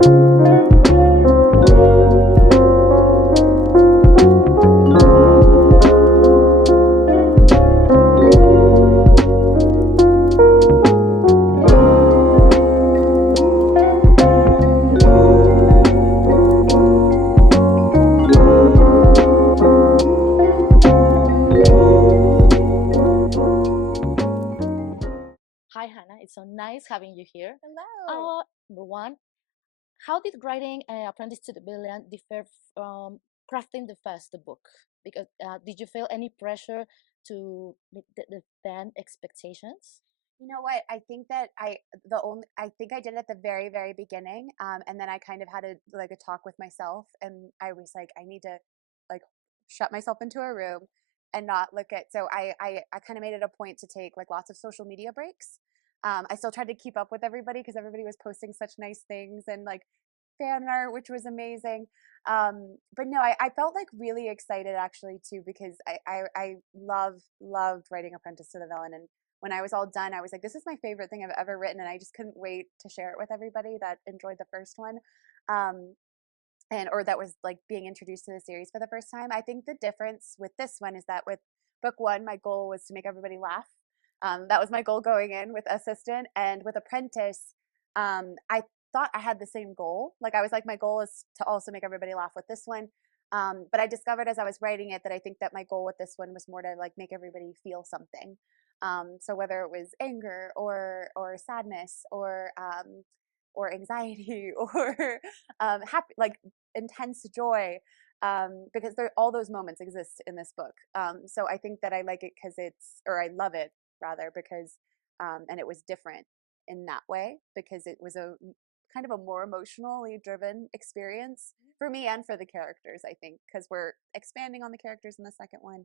Hi, Hannah. It's so nice having you here. Hello. Number one, how did writing Apprentice to the Billion differ from crafting the first book? Because did you feel any pressure to meet the fan expectations? You know what? I think that I think I did it at the very beginning, and then I kind of had a talk with myself, and I was like, I need to like shut myself into a room and not look at. So I kind of made it a point to take like lots of social media breaks. I still tried to keep up with everybody because everybody was posting such nice things and like fan art, which was amazing. But no, I felt like really excited actually too because I loved writing Apprentice to the Villain, and when I was all done, I was like, this is my favorite thing I've ever written, and I just couldn't wait to share it with everybody that enjoyed the first one. Um, and or that was like being introduced to the series for the first time. I think the difference with this one is that with book one, my goal was to make everybody laugh. That was my goal going in with Assistant, and with Apprentice, I thought I had the same goal. Like I was like, my goal is to also make everybody laugh with this one. But I discovered as I was writing it that I think that my goal with this one was more to like make everybody feel something. So whether it was anger or sadness or anxiety or happy, like intense joy, because all those moments exist in this book. So I think that I like it because or I love it rather because, and it was different in that way because it was a kind of a more emotionally driven experience for me and for the characters, I think, because we're expanding on the characters in the second one.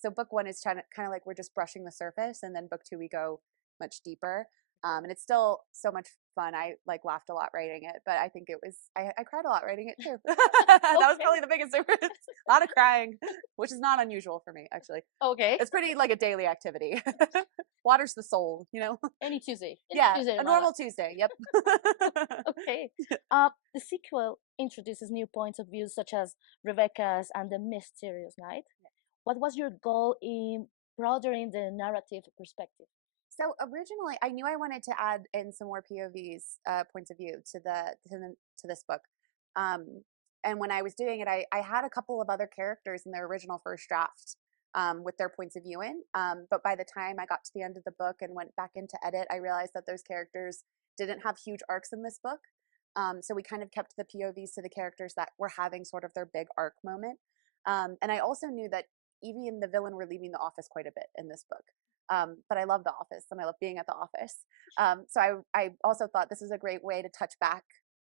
So book one is trying to kind of like we're just brushing the surface, and then book two we go much deeper. And it's still so much fun. I like laughed a lot writing it, but I think it was I cried a lot writing it too. That was Okay. probably the biggest difference. A lot of crying, which is not unusual for me actually. Okay. It's pretty like a daily activity. Waters the soul, you know? Any Tuesday. Any Yeah, Tuesday a in my life. normal Tuesday. Yep. Okay. The sequel introduces new points of view such as Rebecca's and the mysterious night. What was your goal in broadening the narrative perspective? So originally, I knew I wanted to add in some more POVs, points of view to this book. Um, and when I was doing it, I had a couple of other characters in the original first draft, with their points of view in. But by the time I got to the end of the book and went back into edit, I realized that those characters didn't have huge arcs in this book. So we kind of kept the POVs to the characters that were having sort of their big arc moment. And I also knew that Evie and the villain were leaving the office quite a bit in this book. But I love the office and I love being at the office. So I also thought this is a great way to touch back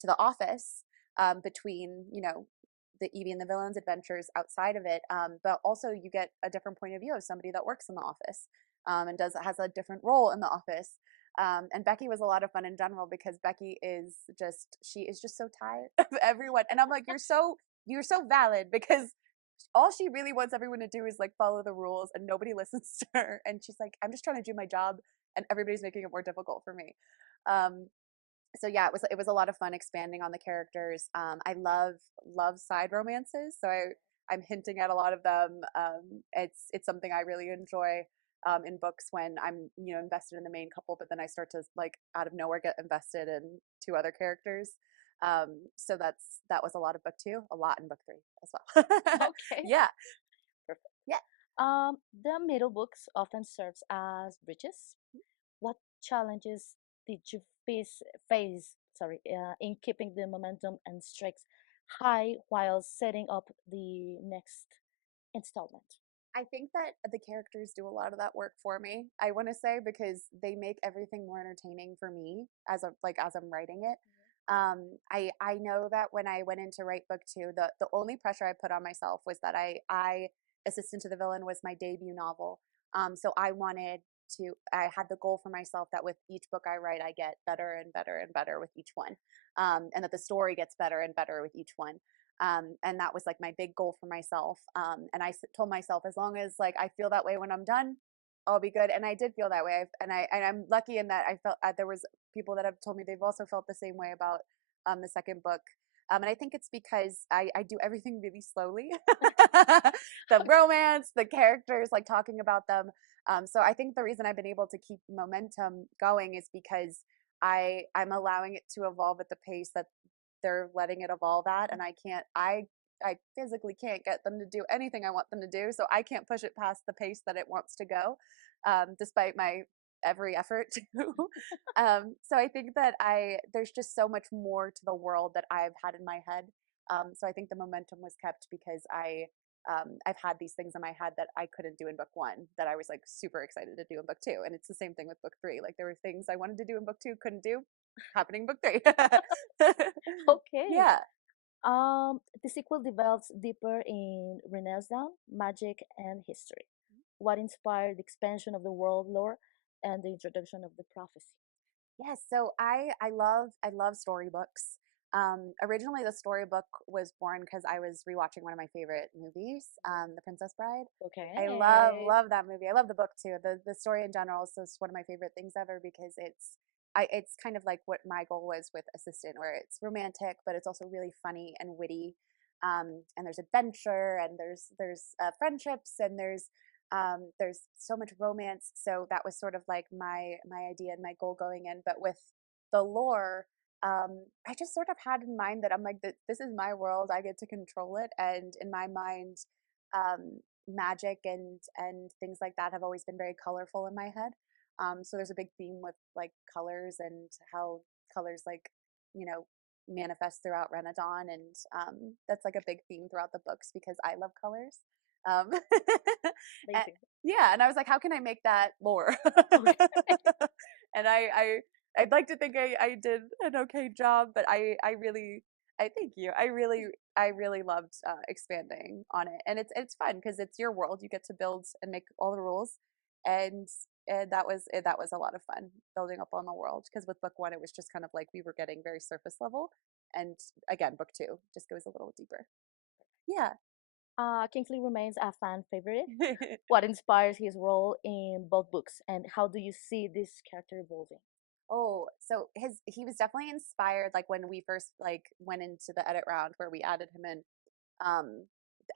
to the office, between, you know, the Evie and the villain's adventures outside of it. But also you get a different point of view of somebody that works in the office, and has a different role in the office. And Becky was a lot of fun in general because Becky is she is just so tired of everyone. And I'm like, you're so valid because all she really wants everyone to do is like follow the rules and nobody listens to her, and she's like, I'm just trying to do my job and everybody's making it more difficult for me. um so yeah, it was a lot of fun expanding on the characters. I love side romances, so I'm hinting at a lot of them. It's something I really enjoy, in books when I'm, you know, invested in the main couple, but then I start to like out of nowhere get invested in two other characters. So that was a lot of book two, a lot in book three as well. Okay. Yeah. Perfect. Yeah. The middle books often serves as bridges. What challenges did you face in keeping the momentum and stakes high while setting up the next installment? I think that the characters do a lot of that work for me. I want to say because they make everything more entertaining for me as I'm writing it. I know that when I went in to write book two, the only pressure I put on myself was that I Assistant to the Villain was my debut novel. So I had the goal for myself that with each book I write, I get better and better and better with each one, and that the story gets better and better with each one. And that was like my big goal for myself. And told myself, as long as like I feel that way when I'm done, I'll be good. And I did feel that way. And I'm lucky in that I felt, there was people that have told me they've also felt the same way about the second book. And I think it's because I do everything really slowly. The romance, the characters, like talking about them. So I think the reason I've been able to keep momentum going is because I'm allowing it to evolve at the pace that they're letting it evolve at, and I physically can't get them to do anything I want them to do, so I can't push it past the pace that it wants to go, despite my every effort to. So I think that there's just so much more to the world that I've had in my head. So I think the momentum was kept because I've had these things in my head that I couldn't do in book one that I was like super excited to do in book two, and it's the same thing with book three. Like there were things I wanted to do in book two, couldn't do, happening in book three. Okay. Yeah. The sequel develops deeper in Renaissance, magic, and history. What inspired the expansion of the world lore and the introduction of the prophecy? Yes, so I love storybooks. Originally, the storybook was born because I was rewatching one of my favorite movies, The Princess Bride. I Okay. love that movie. I love the book too. The story in general is just one of my favorite things ever because it's kind of like what my goal was with Assistant, where it's romantic, but it's also really funny and witty. And there's adventure, and there's friendships, and there's so much romance. So that was sort of like my idea and my goal going in. But with the lore, I just sort of had in mind that I'm like, this is my world. I get to control it, and in my mind, magic and things like that have always been very colorful in my head. So there's a big theme with like colors and how colors like you know manifest throughout Renaissance, and that's like a big theme throughout the books because I love colors. Um, and, Amazing. yeah, and I was like, how can I make that lore? Okay. And I'd like to think I did an okay job, but I thank you. I really loved expanding on it, and it's fun because it's your world. You get to build and make all the rules, and that was a lot of fun building up on the world. Because with book one, it was just kind of like we were getting very surface level, and again, book two just goes a little deeper. Yeah. Kingsley remains a fan favorite. What inspires his role in both books, and how do you see this character evolving? Oh, so he was definitely inspired like when we first like went into the edit round where we added him in,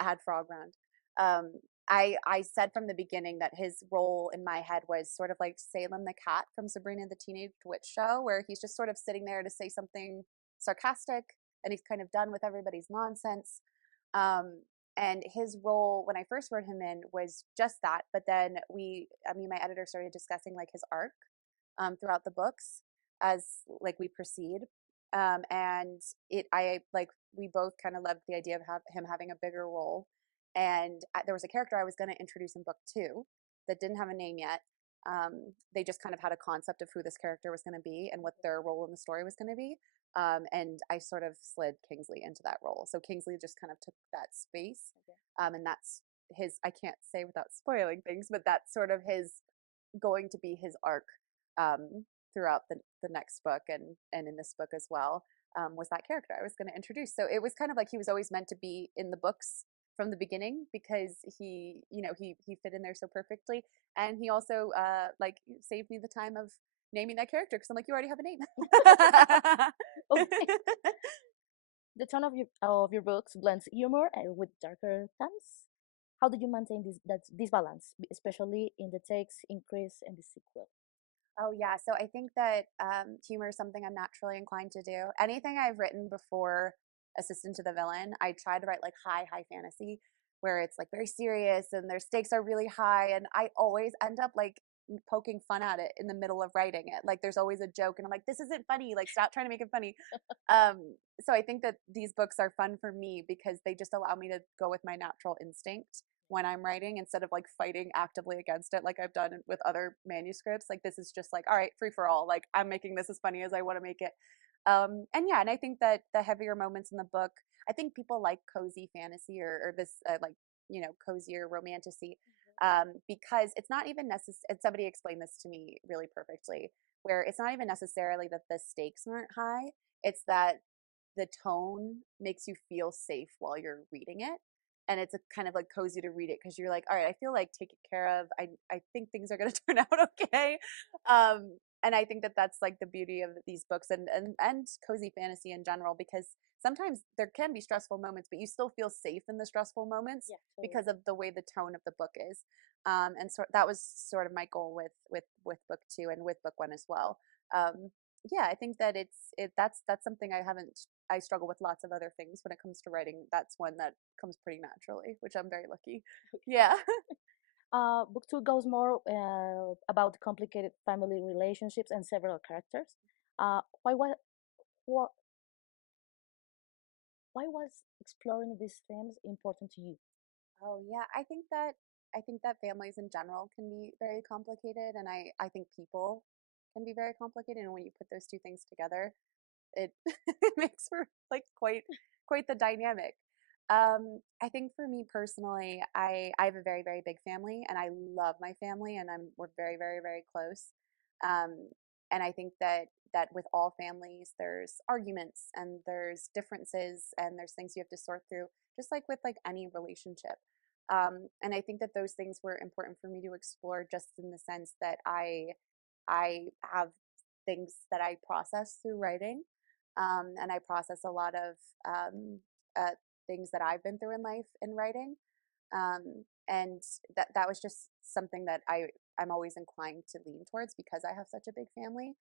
add frog round. Um I said from the beginning that his role in my head was sort of like Salem the cat from Sabrina the Teenage Witch show, where he's just sort of sitting there to say something sarcastic, and he's kind of done with everybody's nonsense. Um and his role when I first wrote him in was just that, but then I mean, my editor started discussing like his arc throughout the books as like we proceed. And I like we both kind of loved the idea of him having a bigger role. And there was a character I was going to introduce in book two that didn't have a name yet. They just kind of had a concept of who this character was going to be and what their role in the story was going to be. And I sort of slid Kingsley into that role. So Kingsley just kind of took that space. And that's I can't say without spoiling things, but that's sort of going to be his arc throughout the next book and in this book as well, was that character I was going to introduce. So it was kind of like he was always meant to be in the books from the beginning because he fit in there so perfectly, and he also like saved me the time of naming that character because I'm like, you already have a name. Okay. The tone of your books blends humor with darker themes. How do you maintain this balance, especially in the takes increase and the sequel? Oh yeah, so I think that humor is something I'm naturally inclined to do. Anything I've written before Assistant to the Villain, I try to write like high fantasy, where it's like very serious and their stakes are really high, and I always end up like poking fun at it in the middle of writing it. Like there's always a joke, and I'm like, this isn't funny. Like stop trying to make it funny. So I think that these books are fun for me because they just allow me to go with my natural instinct when I'm writing instead of like fighting actively against it like I've done with other manuscripts. Like this is just like, all right, free for all. Like I'm making this as funny as I want to make it. And yeah, and I think that the heavier moments in the book, I think people like cozy fantasy or this like cozier romantasy, because it's not even necessary. And somebody explained this to me really perfectly, where it's not even necessarily that the stakes aren't high. It's that the tone makes you feel safe while you're reading it, and it's a kind of like cozy to read it because you're like, all right, I feel like taken care of. I think things are going to turn out okay. and I think that that's like the beauty of these books and cozy fantasy in general, because sometimes there can be stressful moments, but you still feel safe in the stressful moments Yeah, because of the way the tone of the book is. And so that was sort of my goal with book two and with book one as well. Um, yeah, I think that that's something I struggle with lots of other things when it comes to writing. That's one that comes pretty naturally, which I'm very lucky. Yeah. Book two goes more about complicated family relationships and several characters. Why what why was exploring these themes important to you? Oh yeah, I think that families in general can be very complicated, and I think people can be very complicated, and when you put those two things together, it it makes for like quite the dynamic. I think for me personally, I have a very very big family, and I love my family, and we're very very very close. Um, and I think that with all families, there's arguments and there's differences and there's things you have to sort through, just like with like any relationship. And I think that those things were important for me to explore, just in the sense that I have things that I process through writing, and I process a lot of uh, things that I've been through in life in writing, and that was just something that I'm always inclined to lean towards because I have such a big family,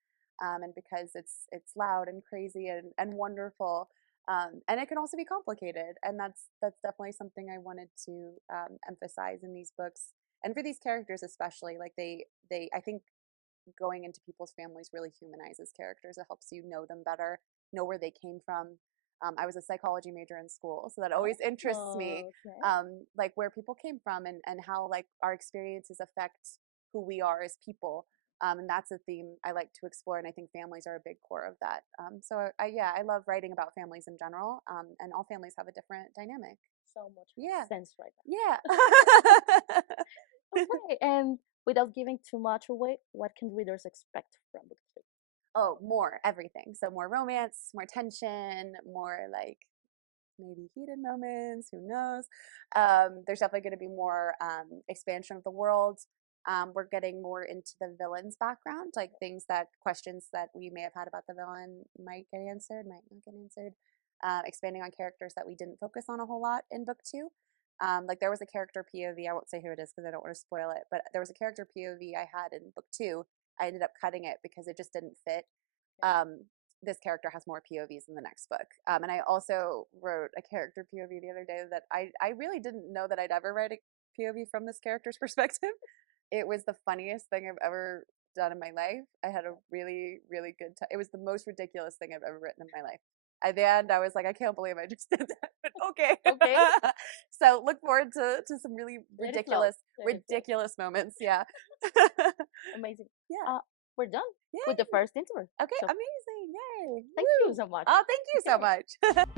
and because it's loud and crazy and wonderful. And it can also be complicated, and that's definitely something I wanted to emphasize in these books, and for these characters especially. Like they I think going into people's families really humanizes characters. It helps you know them better, know where they came from. I was a psychology major in school, so that always interests me, Oh, okay. like where people came from and how like our experiences affect who we are as people. And that's a theme I like to explore, and I think families are a big core of that. So yeah, I love writing about families in general, and all families have a different dynamic. So much Yeah, sense right yeah. now. Okay, and without giving too much away, what can readers expect from book two? Oh, more everything. So more romance, more tension, more like maybe heated moments. Who knows? There's definitely going to be more expansion of the world. We're getting more into the villain's background, like questions that we may have had about the villain might get answered, might not get answered. Expanding on characters that we didn't focus on a whole lot in book two. Like there was a character POV. I won't say who it is because I don't want to spoil it. But there was a character POV I had in book two. I ended up cutting it because it just didn't fit. Um, this character has more POVs in the next book. And I also wrote a character POV the other day that I really didn't know that I'd ever write a POV from this character's perspective. It was the funniest thing I've ever done in my life. I had a really, really good time. It was the most ridiculous thing I've ever written in my life. At the end, I was like, I can't believe I just did that. But okay. Okay, So look forward to some really let it flow. Let it flow. ridiculous moments. Yeah. Amazing. Yeah. We're done with Yeah. the first interview. Okay. So Amazing. Yay. thank Woo. you so much. Oh, thank you so Okay. much.